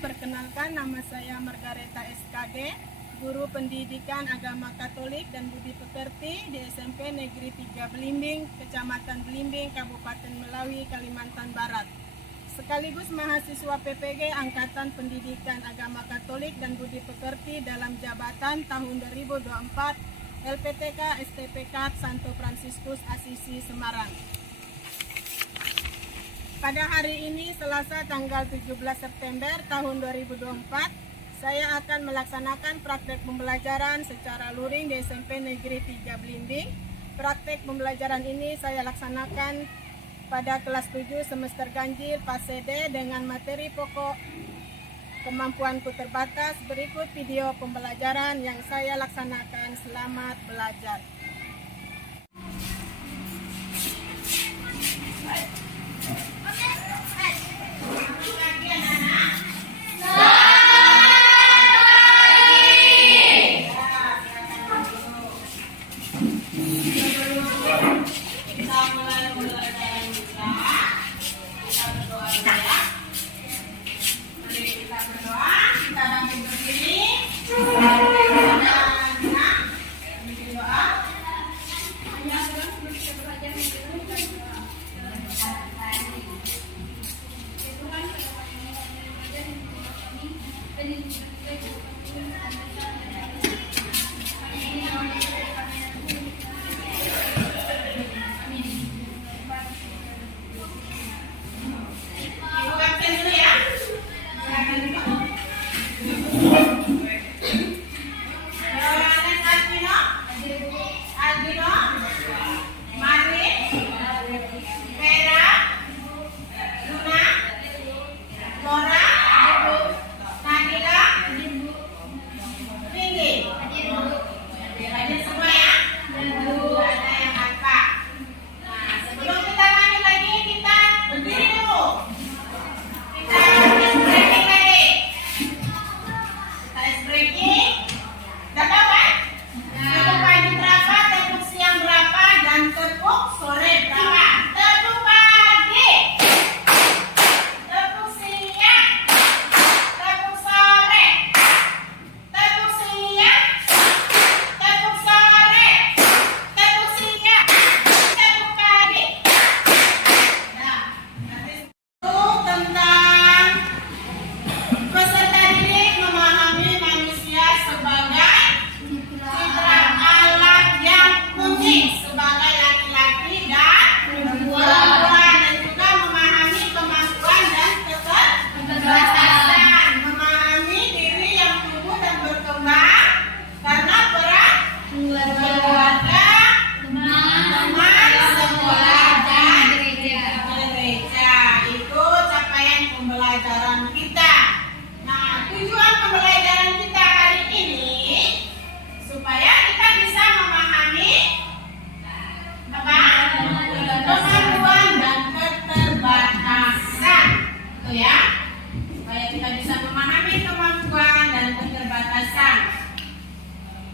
perkenalkan nama saya Margareta SKG, Guru Pendidikan Agama Katolik dan Budi Pekerti di SMP Negeri 3 Belimbing, Kecamatan Belimbing, Kabupaten Melawi, Kalimantan Barat. Sekaligus mahasiswa PPG Angkatan Pendidikan Agama Katolik dan Budi Pekerti dalam jabatan tahun 2024 LPTK STPK Santo Fransiskus Asisi Semarang. Pada hari ini Selasa tanggal 17 September tahun 2024, saya akan melaksanakan praktek pembelajaran secara luring di SMP Negeri 3 Belimbing. Praktek pembelajaran ini saya laksanakan pada kelas 7 semester ganjil fase D dengan materi pokok kemampuanku terbatas. Berikut video pembelajaran yang saya laksanakan. Selamat belajar.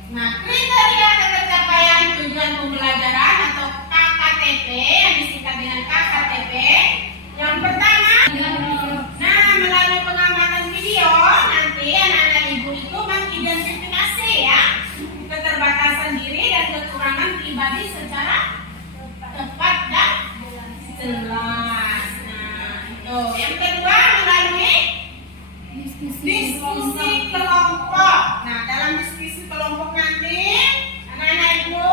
Nah, kriteria ketercapaian tujuan pembelajaran atau KKTP yang disingkat dengan KKTP. Yang pertama, melalui pengamatan video nanti anak-anak ibu itu mengidentifikasi ya keterbatasan diri dan kekurangan pribadi secara tepat dan jelas. Nah, itu. Yang kedua, melalui diskusi kelompok. Nah, dalam diskusi kelompok nanti anak-anak ibu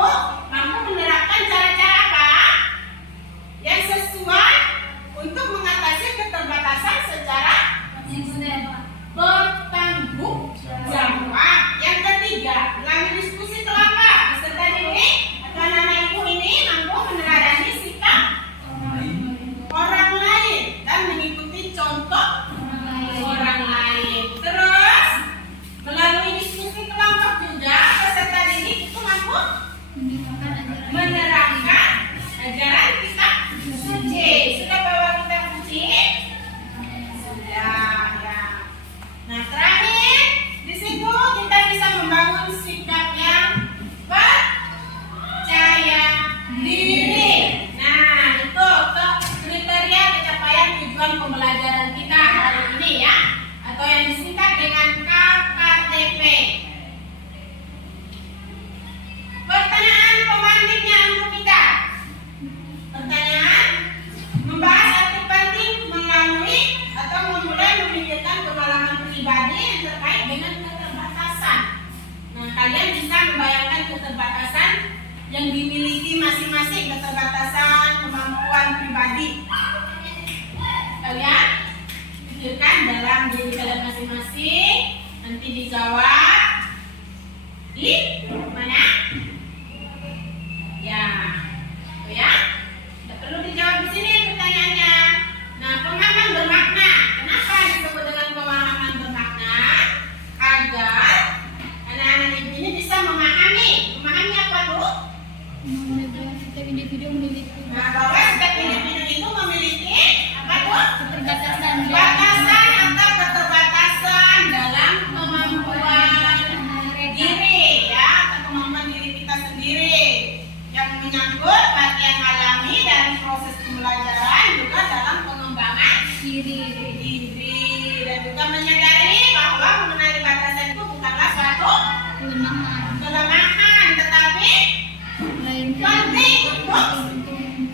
mampu menerapkan cara-cara apa yang sesuai untuk mengatasi keterbatasan secara bertanggung jawab. Yang ketiga, melalui diskusi kelompok peserta didik atau anak-anak ibu ini mampu meneladani sikap orang lain dan mengikuti contoh orang lain. Terus melalui diskusi kelompok juga peserta didik itu mampu menerapkan membayangkan keterbatasan yang dimiliki masing-masing, keterbatasan kemampuan pribadi. Kalian pikirkan dalam diri kalian masing-masing, nanti dijawab di mana? Ya, oh ya, tidak perlu dijawab di sini pertanyaannya. Nah, pemahaman bermakna. Kenapa disebut dengan pemahaman bermakna? Agar anak-anak ini bisa memahami. Memahami apa tuh? Setiap individu memiliki Nah, bahwa setiap individu itu memiliki apa tuh? keterbatasan Batasan atau keterbatasan dalam kemampuan diri, ya, atau kemampuan diri kita sendiri yang menyangkut latihan alami dan proses pembelajaran juga dalam pengembangan diri. dan juga menyadari bahwa mengenali batasan itu bukanlah suatu kelemahan, tetapi penting untuk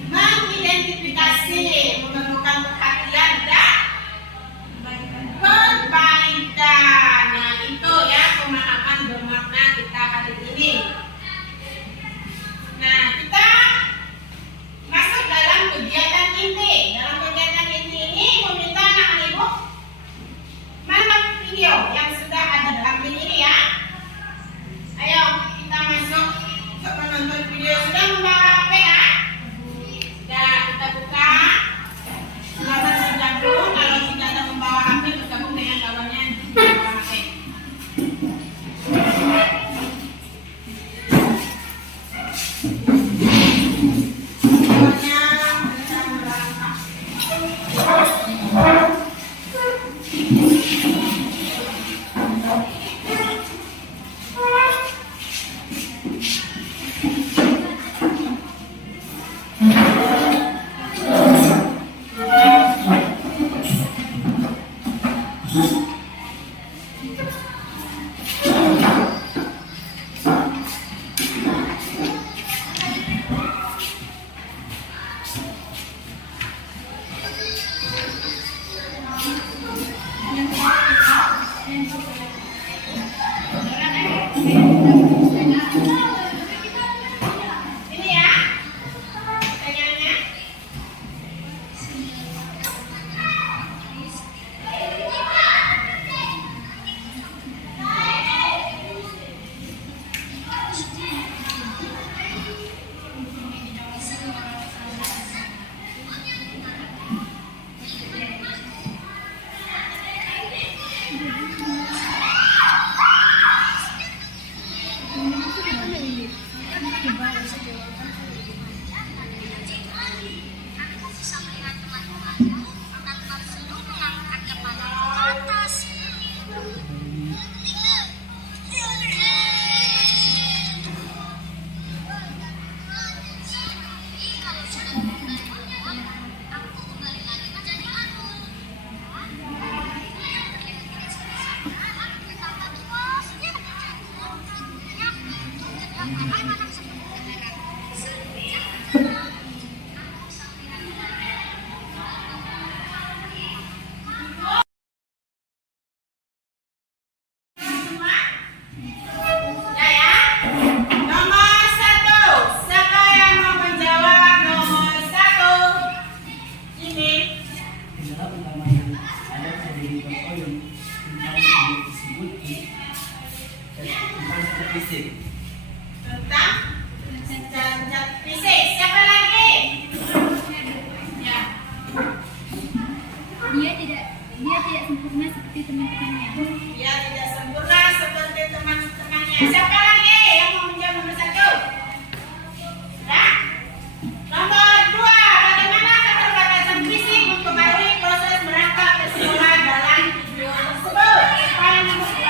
mengidentifikasi, menentukan perhatian dan perbaikan. Nah, itu ya pemahaman bermakna kita hari ini. Nah, kita masuk dalam kegiatan inti. Dalam kegiatan inti ini meminta anak ibu menonton video yang sudah ada dalam ini ya. Ayo kita masuk untuk menonton video. Sudah membawa HP ya? Sudah, kita buka. Selamat bergabung. Kalau tidak ada membawa HP, bergabung dengan kawannya membawa HP. Ini ya pertanyaannya. Tentang zat fisik. Siapa lagi? Ya. Dia tidak sempurna seperti teman-temannya. Dia tidak sempurna seperti teman-temannya. Siapa lagi yang mau menjawab nomor 1? Sudah? Nomor 2, bagaimana keterbatasan fisik mempengaruhi proses merangkap ke sekolah dalam video tersebut? Apa yang nomor 2?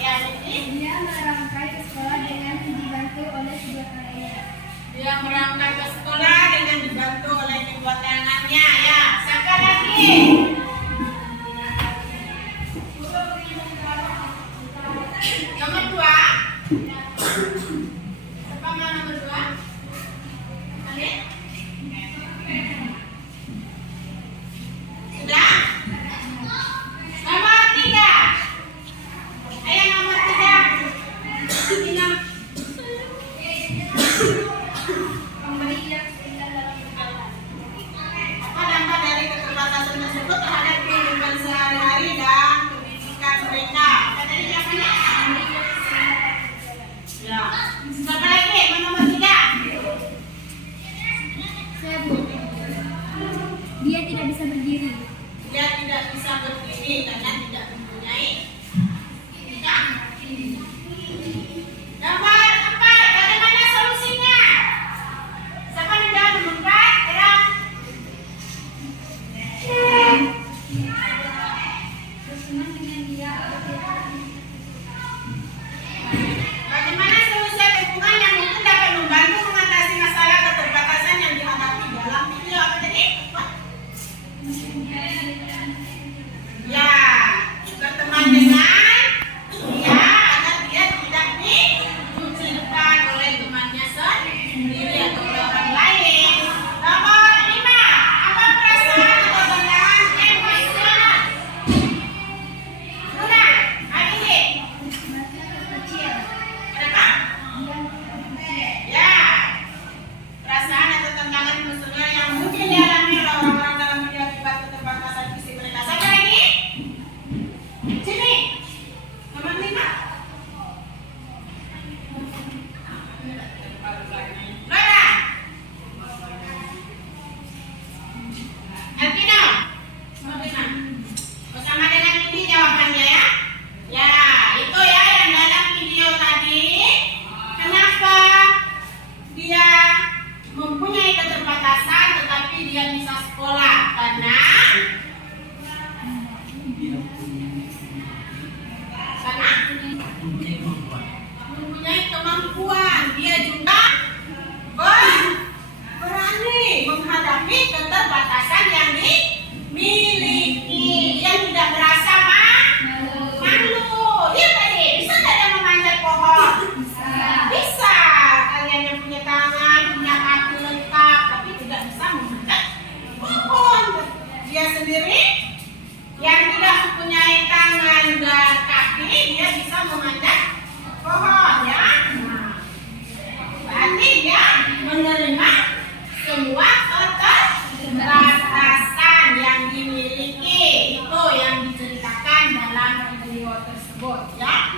Ya, ini. Dia merangkai ke sekolah dengan dibantu oleh kedua tangannya. Dia merangkak ke sekolah dengan dibantu oleh kedua tangannya. Ya, siapa lagi? berdiri. Dia tidak bisa berdiri karena tidak mempunyai kaki. Nomor 4, bagaimana solusinya? Siapa yang jawab nomor 4? Gerak. Bersenang dengan dia. Bagaimana solusi dukungan yang mungkin dapat membantu mengatasi masalah keterbatasan yang dihadapi dalam video apa tadi? Ya, berteman dengan dia agar dia tidak dikucilkan oleh temannya sendiri atau oleh orang lain. Nomor 5, apa perasaan atau pandangan emosional? Luna, Abidi, Kecil. kenapa? Ya, perasaan atau tantangan emosional yang mungkin dialami oleh orang-orang dalam hidup akibat keterbatasan fisik mereka. Siapa lagi? Sini. Nomor 5. Laura. Alvino. Nomor 5. Bersama dengan ini jawabannya ya. Ya, itu ya yang dalam video tadi. Kenapa dia mempunyai keterbatasan tetapi dia bisa sekolah? Karena mempunyai kemampuan. Dia juga berani menghadapi keterbatasan yang dimiliki. Dia tidak merasa malu. Dia tadi bisa tidak memanjat pohon? Bisa. Kalian yang punya tangan, punya kaki lengkap, tapi tidak bisa memanjat pohon. Dia sendiri yang tidak mempunyai tangan dan kaki, dia bisa memanjat pohon ya. Nah, berarti dia menerima semua keterbatasan yang dimiliki. Itu yang diceritakan dalam video tersebut ya.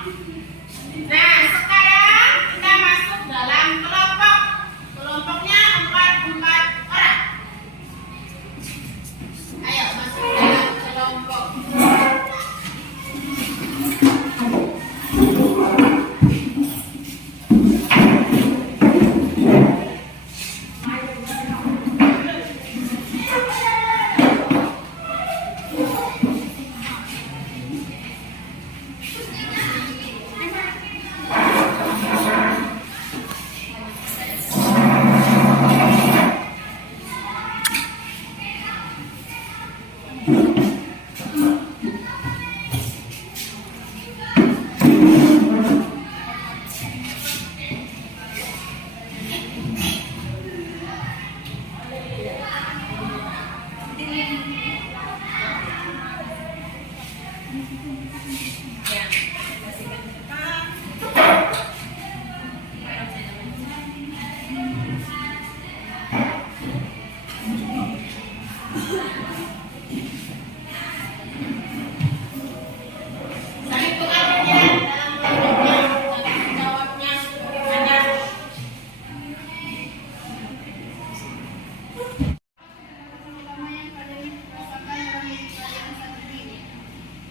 Nah, sekarang kita masuk dalam kelompok. Kelompoknya 4 orang. Ayo masuk dalam kelompok. Saling tukar bagian dalam kelompoknya. Jawabnya hanya Utama yang kalian rasakan dalam hidup kalian saat ini.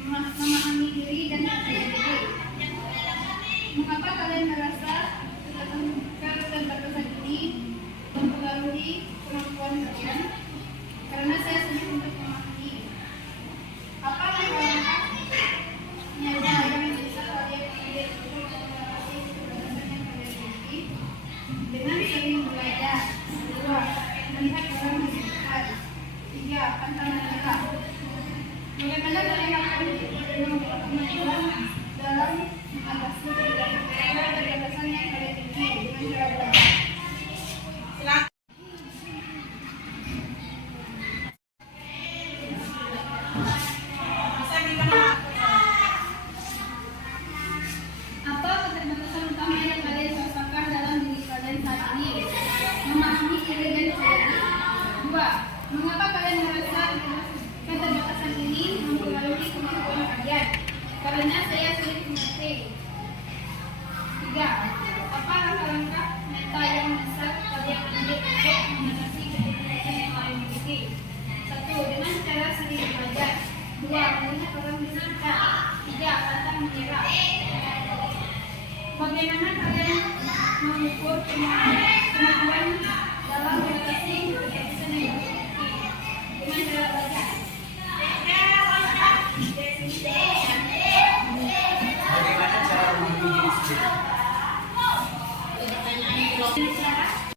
Memahami diri dan percaya diri. Mengapa kalian merasa keterbatasan ini mempengaruhi kemampuan kalian? Karena saya sulit untuk memahami. Apa langkah-langkah nyata yang bisa kalian ambil untuk mengatasi keterbatasan yang kalian miliki? Dengan sering belajar. 2. Melihat orang di depan. 3. Pantang menyerah. Bagaimana kalian akan kemajuan dalam mengatasi keterbatasan yang kalian miliki dengan cara belajar? silakan. Bisa gimana? Apa keterbatasan utama yang kalian rasakan dalam diri kalian saat ini? Memahami diri dan percaya diri. 2. Mengapa kalian merasa keterbatasan ini mempengaruhi kemampuan kalian? Karena saya sulit mengerti. 3. Apa langkah-langkah nyata dalam disikat. 3. Pantang menyerah. Bagaimana kalian mengukur kemampuan dalam beradaptasi keterbatasan yang dimiliki? Dengan cara belajar. Bagaimana cara menghubungi diri sendiri? Dengan cara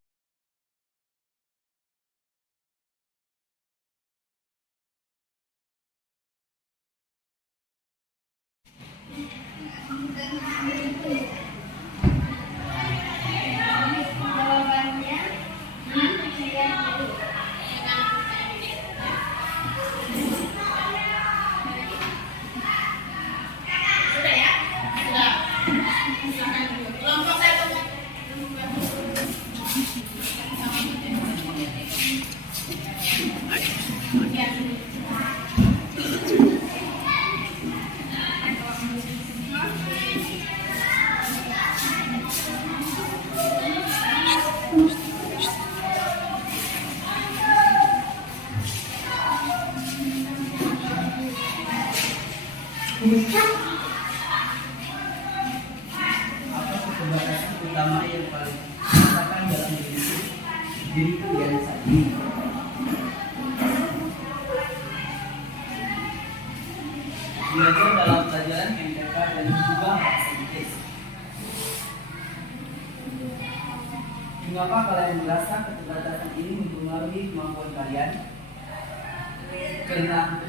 jawabannya dengan percayaan diri. Sudah ya? Sudah. Silakan dulu. Kelompok 1. Ya. Apa keterbatasan utama yang paling dirasakan dalam diriku yang saat ini? Belajar dalam pelajaran MTK dan juga bahasa Inggris. Mengapa kalian merasa keterbatasan ini mempengaruhi kemampuan kalian? Karena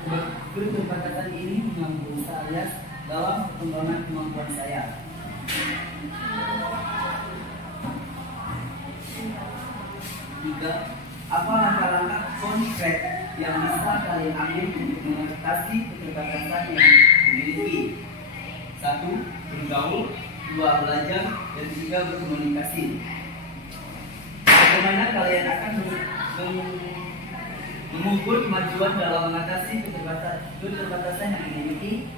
keterbatasan ini mengganggu saya dalam perkembangan kemampuan saya. Tiga, apa langkah-langkah konkret yang bisa kalian ambil untuk mengatasi keterbatasan yang dimiliki? 1. Bergaul. 2. Belajar. Dan 3. Berkomunikasi. Bagaimana kalian akan mengukur kemajuan dalam mengatasi keterbatasan yang dimiliki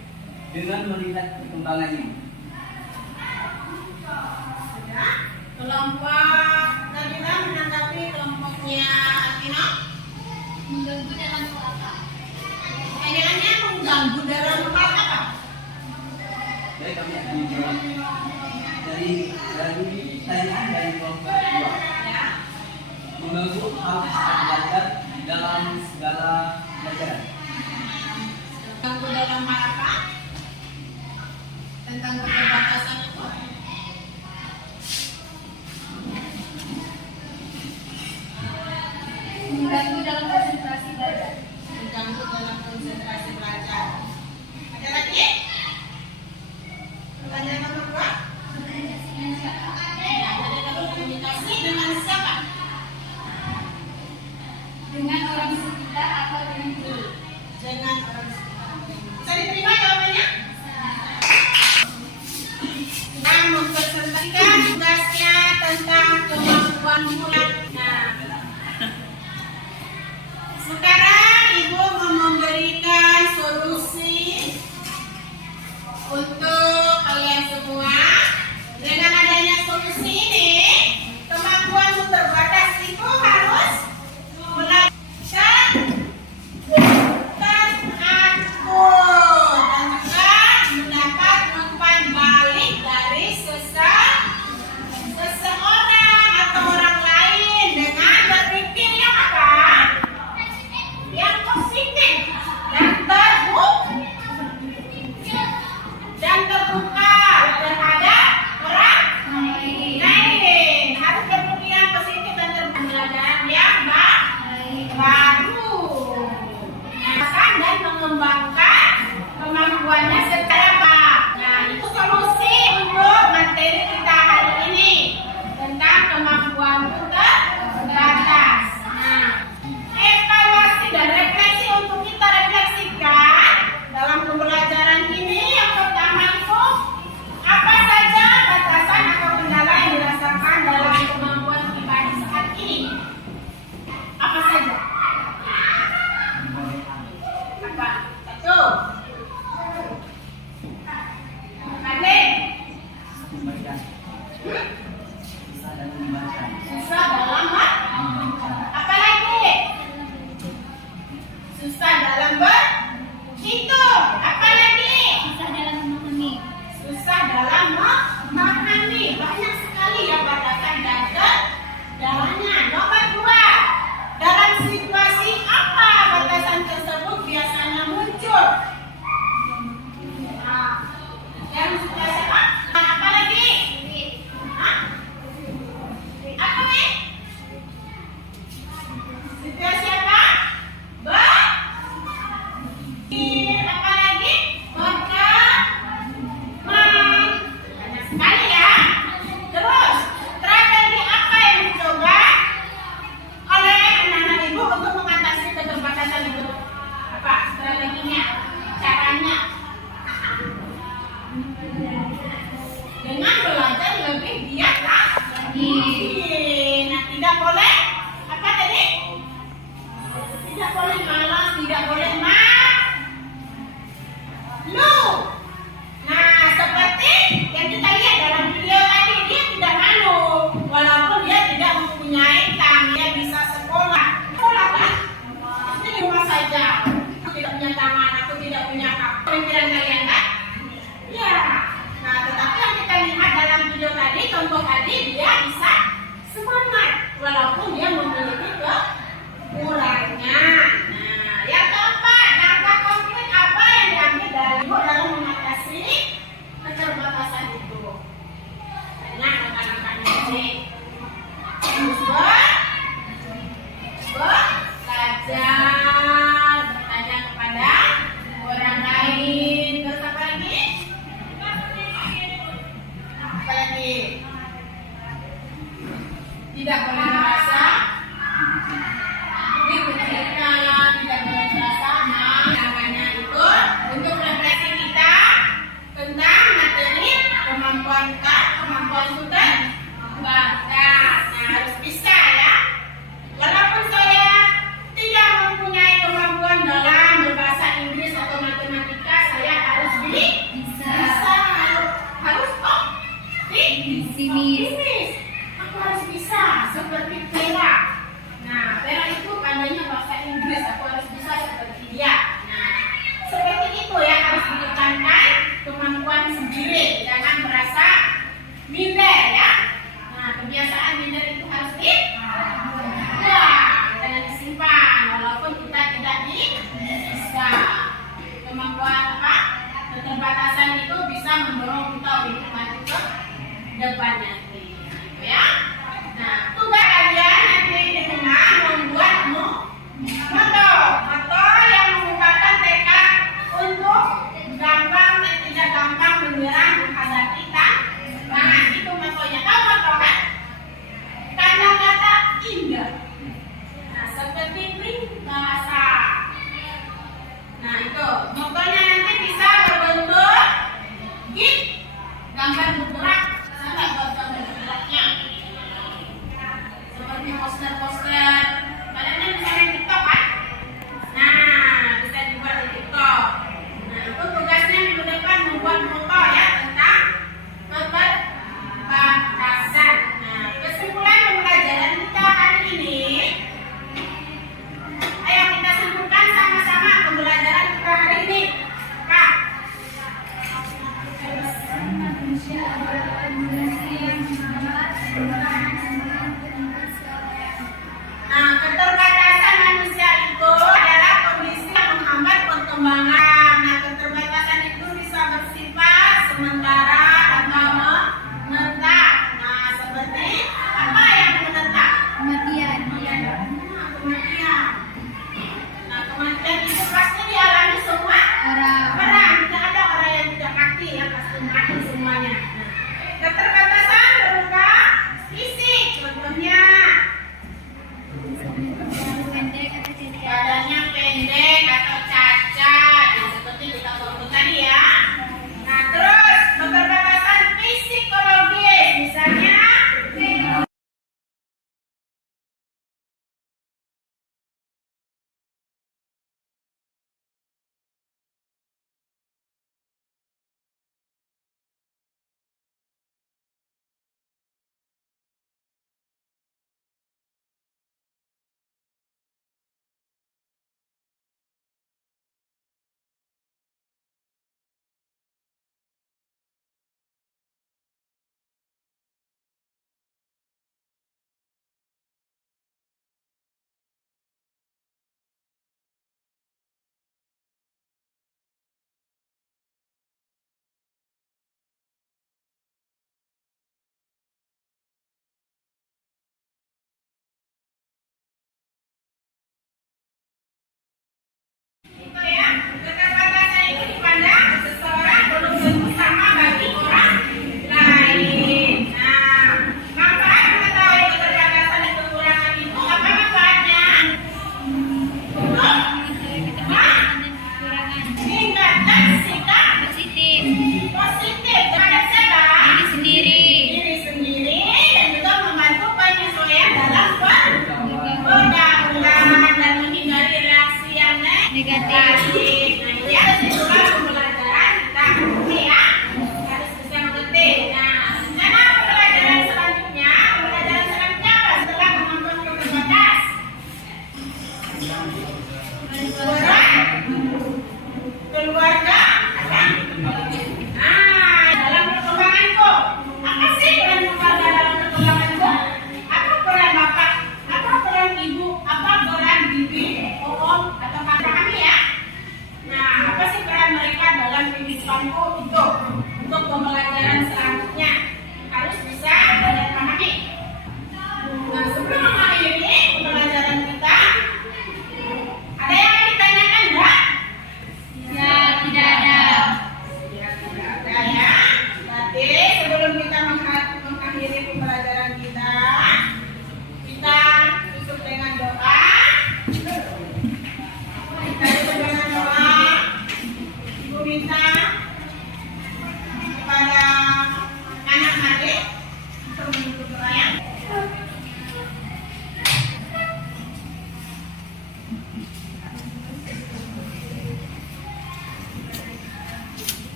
dengan melihat perkembangannya? Sudah. Kelompok Nabila menanggapi kelompoknya Alvino. Mengganggu dalam apa? Pertanyaannya mengganggu dalam hal apa? Jadi kami akan menjawab dari pertanyaan dari kelompok 2. Ya. Mengganggu hal belajar dalam segala pelajaran. Mengganggu dalam hal apa? Tentang keterbatasan itu. Mengganggu dalam konsentrasi belajar. Mengganggu dalam konsentrasi belajar. Ada lagi? Pertanyaan nomor 2. Dengan siapa? Ya, ada dalam komunikasi dengan siapa? Dengan orang sekitar atau dengan guru. Dengan orang sekitar. Bisa diterima jawabannya? Dan mempresentasikan tugasnya tentang kemampuan bulan. Nah, sekarang Ibu mau memberikan solusi untuk kalian semua. Dengan adanya solusi ini, kemampuanmu terbatas itu harus belajar teratur dan juga mendapat umpan balik dari seseorang atau orang lain dengan berpikir yang apa? Yang positif dan terbuka terhadap orang lain. Harus berpikiran positif dan terbuka pembelajaran yang baru. Dan mengembangkan kemampuannya secara baik. Nah, itu solusi untuk materi kita hari ini tentang kemampuan terbatas. Nah, evaluasi dan refleksi untuk kita refleksikan dalam pembelajaran ini. Yang pertama itu, apa saja batasan atau kendala yang dirasakan dalam kemampuan pribadi saat ini? Apa saja? Apa? 1. Ade, Membaca. Bisa dan membaca. susah dalam apa lagi? Susah dalam berhitung. Apa lagi? punya tangan, aku tidak punya kaki. Pemikiran kalian kan? Ya. Nah, tetapi yang kita lihat dalam video tadi, contoh tadi, dia bisa semangat walaupun dia memiliki kekurangan. Nah, yang keempat, dampak konkret apa yang diambil dari ibu dalam mengatasi keterbatasan itu? Banyak rekan-rekannya ini. Terus belajar, bertanya kepada orang lain. Terus apa lagi? Apa lagi? Tidak boleh merasa dikucilkan, tidak boleh merasa namanya itu untuk refleksi kita tentang materi kemampuan sudah batas. Nah, harus bisa ya. Walaupun saya tidak mempunyai kemampuan dalam berbahasa Inggris atau matematika, saya harus bisa. Harus optimis. Aku harus bisa seperti Vera. Nah, Vera itu pandainya bahasa Inggris, aku harus bisa seperti dia. Nah, seperti itu ya, harus ditekankan kemampuan sendiri, jangan merasa minder ya. Nah, kebiasaan minder itu harus jangan disimpan, walaupun kita tidak bisa. Kemampuan keterbatasan itu bisa mendorong kita untuk maju ke depan nanti. Ya. Nah, tugas kalian nanti di rumah membuat moto yang mengungkapkan tekad untuk tidak gampang menyerah menghadapi tantangan. Itu motonya. Tahu moto kan? Kata-kata indah. Nah, seperti bahasa. Nah, itu motonya nanti bisa berbentuk gambar bergerak. Sampai buat gambar bergeraknya. Seperti poster-poster. Kalian bisa main TikTok kan? Nah, bisa dibuat di TikTok. Nah, itu tugasnya minggu depan membuat moto ya tentang keterbatasan. Nah, kesimpulan pembelajaran kita hari ini. Ayo kita simpulkan sama-sama pembelajaran kita hari ini. Kak. Nah, keterbatasan manusia itu adalah kondisi yang menghambat perkembangan. Nah, keterbatasan itu bisa bersifat sementara atau menetap. Nah, seperti apa yang menetap? Kematian. Kematian. Nah, kematian itu pasti dialami semua orang. Tidak ada orang yang tidak mati ya, pasti mati semuanya. Nah, keterbatasan berupa fisik, contohnya badannya pendek atau cacat, seperti kita foto tadi ya. Nah, terus keterbatasan psikologis, misalnya itu ya, keterbatasan itu dipandang seseorang belum tentu sama bagi orang lain. Nah, manfaat mengetahui keterbatasan dan kekurangan itu apa manfaatnya? Meningkatkan sikap positif terhadap siapa? Diri sendiri dan juga membantu penyesuaian dalam pergaulan dan menghindari reaksi yang negatif. Nah, ini harus dicoba pembelajaran kita mengerti ya. Harus bisa mengerti. Nah, rencana pembelajaran selanjutnya apa? Setelah kemampuan terbatas. keluarga. Nah, dalam perkembanganku, apa sih peran keluarga dalam perkembanganku? Apa peran bapak? Apa peran ibu? Apa peran bibi, om, atau kakak kami ya? Nah, apa sih peran mereka dalam kehidupanku untuk pembelajaran